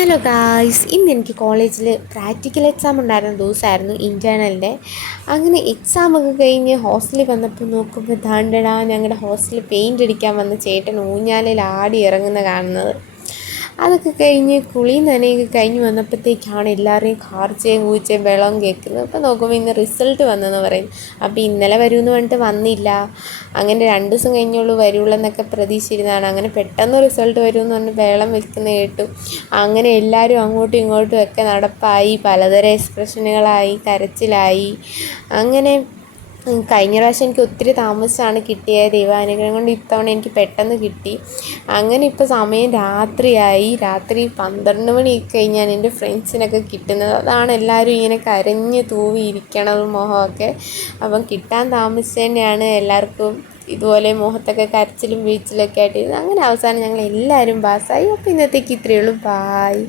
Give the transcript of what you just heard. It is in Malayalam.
ഹലോ ഗായ്സ്, ഇന്ന് എനിക്ക് കോളേജിൽ പ്രാക്ടിക്കൽ എക്സാം ഉണ്ടായിരുന്ന ദിവസമായിരുന്നു, ഇൻറ്റേർണലിൻ്റെ. അങ്ങനെ എക്സാമൊക്കെ കഴിഞ്ഞ് ഹോസ്റ്റലിൽ വന്നപ്പോൾ നോക്കുമ്പോൾ ദാണ്ടടാ ഞങ്ങളുടെ ഹോസ്റ്റലിൽ പെയിൻ്റ് അടിക്കാൻ വന്ന ചേട്ടൻ ഊഞ്ഞാലിൽ ആടി ഇറങ്ങുന്ന കാണുന്നത്. അതൊക്കെ കഴിഞ്ഞ് കുളിയും നനയൊക്കെ കഴിഞ്ഞ് വന്നപ്പോഴത്തേക്കാണ് എല്ലാവരെയും കാർച്ചയും കൂച്ചയും വെള്ളം കേൾക്കുന്നത്. അപ്പോൾ നോക്കുമ്പോൾ ഇന്ന് റിസൾട്ട് വന്നെന്ന് പറയും. അപ്പോൾ ഇന്നലെ വരുമെന്ന് പറഞ്ഞിട്ട് വന്നില്ല. അങ്ങനെ 2 ദിവസം കഴിഞ്ഞുള്ളൂ വരുള്ളൂ എന്നൊക്കെ പ്രതീക്ഷിച്ചിരുന്നതാണ്. അങ്ങനെ പെട്ടെന്ന് റിസൾട്ട് വരുമെന്ന് പറഞ്ഞ് ബഹളം വെക്കുന്ന കേട്ടു. അങ്ങനെ എല്ലാവരും അങ്ങോട്ടും ഇങ്ങോട്ടും ഒക്കെ നടപ്പായി, പലതരം എക്സ്പ്രഷനുകളായി, കരച്ചിലായി. അങ്ങനെ കഴിഞ്ഞ പ്രാവശ്യം എനിക്ക് ഒത്തിരി താമസിച്ചാണ് കിട്ടിയത്. ദൈവാനുഗ്രഹം കൊണ്ട് ഇത്തവണ എനിക്ക് പെട്ടെന്ന് കിട്ടി. അങ്ങനെ ഇപ്പോൾ സമയം രാത്രിയായി. രാത്രി 12 മണി കഴിഞ്ഞാണ് എൻ്റെ ഫ്രണ്ട്സിനൊക്കെ കിട്ടുന്നത്. അതാണ് എല്ലാവരും ഇങ്ങനെ കരഞ്ഞ് തൂവി ഇരിക്കണതും മുഖമൊക്കെ. അപ്പം കിട്ടാൻ താമസിച്ചതന്നെയാണ് എല്ലാവർക്കും ഇതുപോലെ മുഖത്തൊക്കെ കരച്ചിലും വീഴ്ചിലൊക്കെ ആയിട്ട്. അങ്ങനെ അവസാനം ഞങ്ങൾ എല്ലാവരും പാസ്സായി. അപ്പോൾ ഇന്നത്തേക്ക് ഇത്രയേ ഉള്ളൂ. ബായ്.